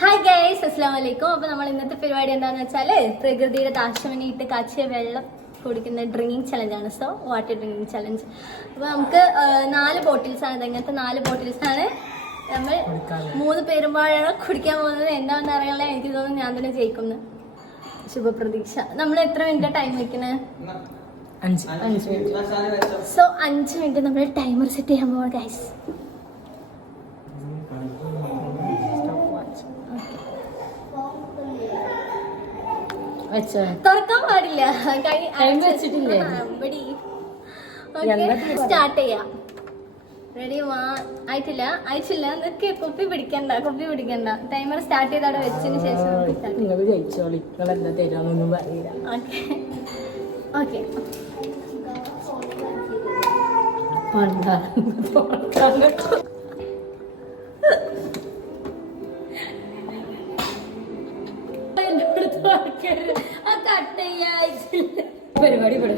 Hi guys, അസ്സലാമു അലൈക്കും. അപ്പൊ നമ്മൾ ഇന്നത്തെ പരിപാടി എന്താന്ന് വെച്ചാല് പ്രകൃതിയുടെ താശമനിയിട്ട് കാച്ചിയ വെള്ളം കുടിക്കുന്ന ഡ്രിങ്കിങ് ചലഞ്ചാണ്. So water drinking challenge. അപ്പൊ നമുക്ക് 4 ബോട്ടിൽസ് ആണ്. ഇങ്ങനത്തെ 4 ബോട്ടിൽസ് ആണ് നമ്മൾ 3 പേരുമ്പോഴാണ് കുടിക്കാൻ പോകുന്നത്. എന്താണെന്ന് അറിയാനുള്ള എനിക്ക് തോന്നുന്നു ഞാൻ തന്നെ ജയിക്കുന്നു. ശുഭപ്രതീക്ഷ. നമ്മൾ എത്ര മിനിറ്റ് ടൈം വെക്കണേ? 5 മിനിറ്റ്. സോ 5 മിനിറ്റ് നമ്മൾ ടൈമർ സെറ്റ് ചെയ്യാൻ പോവാ ഗൈസ്. തുറക്കാൻ പാടില്ല. സ്റ്റാർട്ട് ചെയ്യാം. റെഡി? അയച്ചില്ല. നിനക്ക് കുപ്പി പിടിക്കണ്ട. ടൈമർ സ്റ്റാർട്ട് ചെയ്തവിടെ വെച്ചതിന് ശേഷം ഓക്കെ.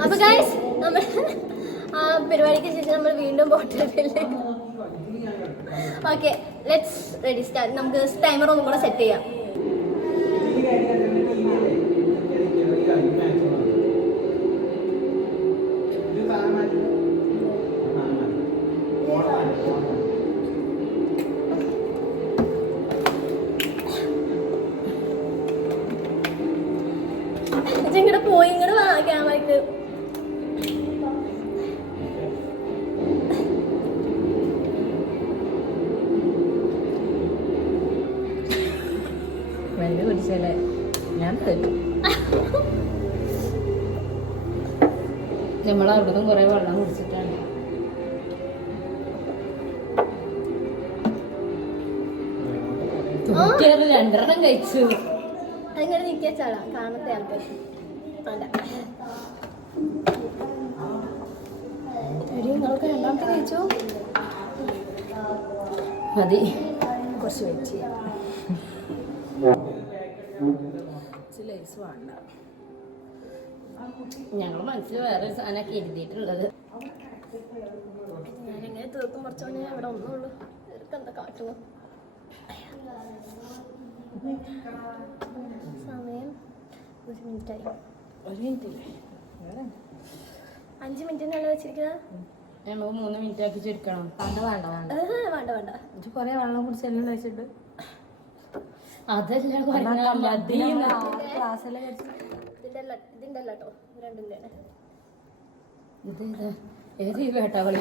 അപ്പൊ ഗൈസ്, നമ്മൾ ആ പരിപാടിക്ക് ശേഷം നമ്മൾ വീണ്ടും bottle. Okay, let's ready start. നമുക്ക് ടൈമർ ഒന്നും കൂടെ സെറ്റ് ചെയ്യാം. ഇങ്ങോട്ട് പോയി, ഇങ്ങോട്ട് വാ ക്യാമറയ്ക്ക്. വെള്ളം കുടിച്ചാലേ ഞാൻ തരും. നമ്മളവിടുന്ന് കുറെ വെള്ളം കുടിച്ചിട്ടാണ്. രണ്ടെണ്ണം കഴിച്ചു. അതിങ്ങനെ നിൽക്കാച്ചാളാ കാണത്തെ ആൾക്കാർ. നിങ്ങൾക്ക് രണ്ടാമത്തെ കഴിച്ചോ? മതി, കുറച്ച് വെയിറ്റ് ചെയ്യാം. വേണ്ട, ഞങ്ങൾ മനസ്സിൽ വേറെ സാധനമൊക്കെ എഴുതിയിട്ടുള്ളത്. ഞാനെങ്ങനെ തീർക്കും കുറച്ചോണ്ട് ഞാൻ ഇവിടെ ഒന്നുള്ളൂ. എന്താ കാട്ടുന്നു? സമയം 1 മിനിറ്റായി. 1 മിനിറ്റില്ലേ? 5 മിനിറ്റിനല്ലേ വെച്ചിരിക്കുന്നത്? നമുക്ക് 3 മിനിറ്റ് ആക്കി ചുരുക്കണം. വേണ്ട. ഇത് കൊറേ വെള്ളം കുടിച്ചെല്ലാം കഴിച്ചിട്ട് അതല്ല ഇതിന്റെ അല്ലാട്ടോ, രണ്ടിന്റെ. ഏത് വേട്ടകളി?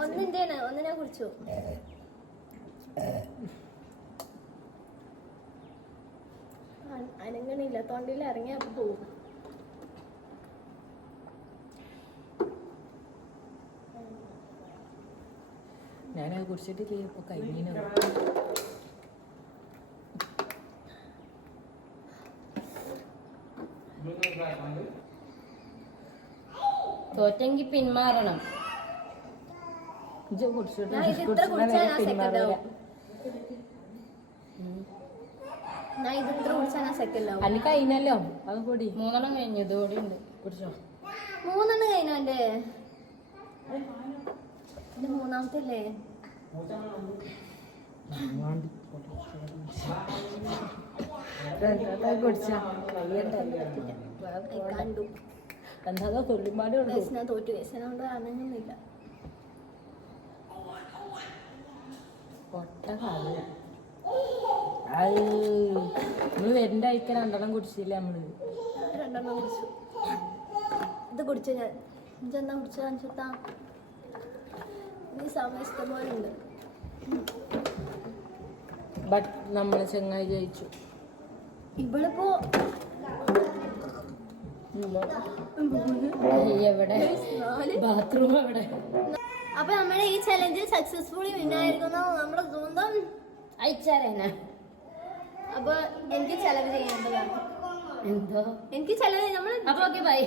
ഒന്ന് ഞാൻ കുടിച്ചു. അനങ്ങണില്ല, തൊണ്ടിയിൽ ഇറങ്ങിയ അപ്പൊ പോകും. ഞാനത് കുടിച്ചിട്ടില്ലേ? ഇപ്പൊ കഴിഞ്ഞു. തോറ്റെങ്കിൽ പിന്മാറണം. അല്ല കഴിഞ്ഞല്ലോ, അത് കൂടി 3 കഴിഞ്ഞു. ഇതുകൂടി ഉണ്ട്, കുടിച്ചോ. 3 കഴിഞ്ഞു. എന്റെ മൂന്നാമത്തെ അല്ലേ? എന്താ തൊല്ലിമാടി തോറ്റു കേസിനോണ്ട് അനങ്ങുന്നില്ല. പൊട്ട കാല നമ്മള് വരുന്ന അയക്കാൻ 2 കുടിച്ചില്ല. നമ്മള് 2 കുടിച്ചു. ഇത് കുടിച്ചു ഞാൻ. ഇതെന്നാ കുടിച്ചത്? അഞ്ചെത്താ ഈ സമയം ഇഷ്ടംപോലെ ഉണ്ട്. ബട്ട് നമ്മളെ ചെങ്ങായി ജയിച്ചു. ഇവളിപ്പോ എവിടെ? ബാത്റൂം എവിടെ? അപ്പൊ നമ്മുടെ ഈ ചലഞ്ചിൽ സക്സസ്ഫുള്ളി വിന്നായിരിക്കുന്നു നമ്മുടെ സ്വന്തം അയച്ചാരേന. അപ്പൊ എനിക്ക് ചെലവ് ചെയ്യേണ്ടതാണ്. എന്തോ എനിക്ക് ചെലവ് നമ്മൾ. അപ്പൊ ഓക്കെ, ബൈ.